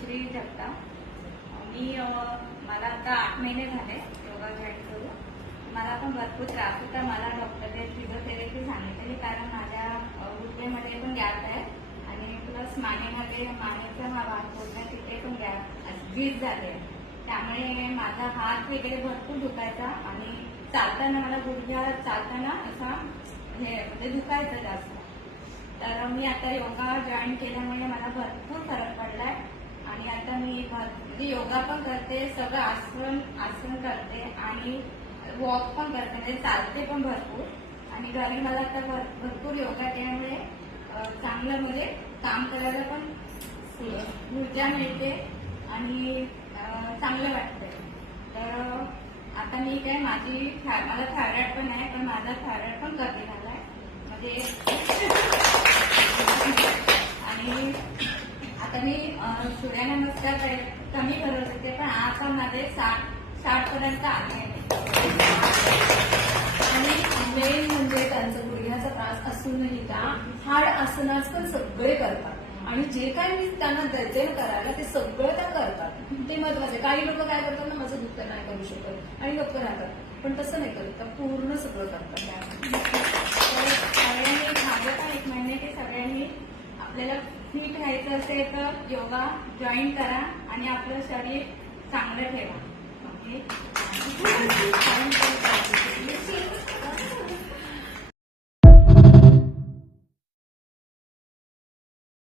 श्री जगताप। मला आता 8 महिने झाले योगा जॉईन करून। मला पण भरपूर त्रास होता। मला डॉक्टरने फिजिओथेरपी सांगितली, कारण माझ्या गुडघ्यामध्ये पण गॅप आहे आणि प्लस मानेचा हा भाग पोटच्या तिथे पण गॅप वीज झाले। त्यामुळे माझा हात वगैरे भरपूर दुखायचा आणि चालताना मला गुडघ्या चालताना असा म्हणजे दुखायचं जास्त। तर मी आता योगा जॉईन केल्यामुळे मला भरपूर फरक पडलाय आणि आता मी म्हणजे योगा पण करते, सगळं आसन करते आणि वॉक पण करते, म्हणजे चालते पण भरपूर। आणि घरी मला आता भरपूर योगा केल्यामुळे चांगलं म्हणजे काम करायला पण ऊर्जा मिळते आणि चांगलं वाटतंय। तर आता मी काय मला थायरॉइड पण आहे, पण माझा थायरॉइड पण कमी झालाय म्हणजे। आणि आता मी सूर्यनमस्कार कमी करत होते, पण आता माझे 60 पर्यंत आले। आणि मेन म्हणजे त्यांचा गुडघ्याचा त्रास असूनही त्या हाड आसनास पण सगळे करतात आणि जे काही मी त्यांना देते करायला ते सगळं त्या करतात, ते महत्वाचे। काही लोक काय करतात ना, माझं दुःख नाही करू शकत आणि गप्प राहतात, पण तसं नाही करत, पूर्ण सगळं करतात। सगळ्यांनी माझं पण 1 महिने की सगळ्यांनी आपल्याला फिट राहायचं असेल तर योगा जॉईन करा आणि आपलं शरीर चांगलं ठेवा। ओके।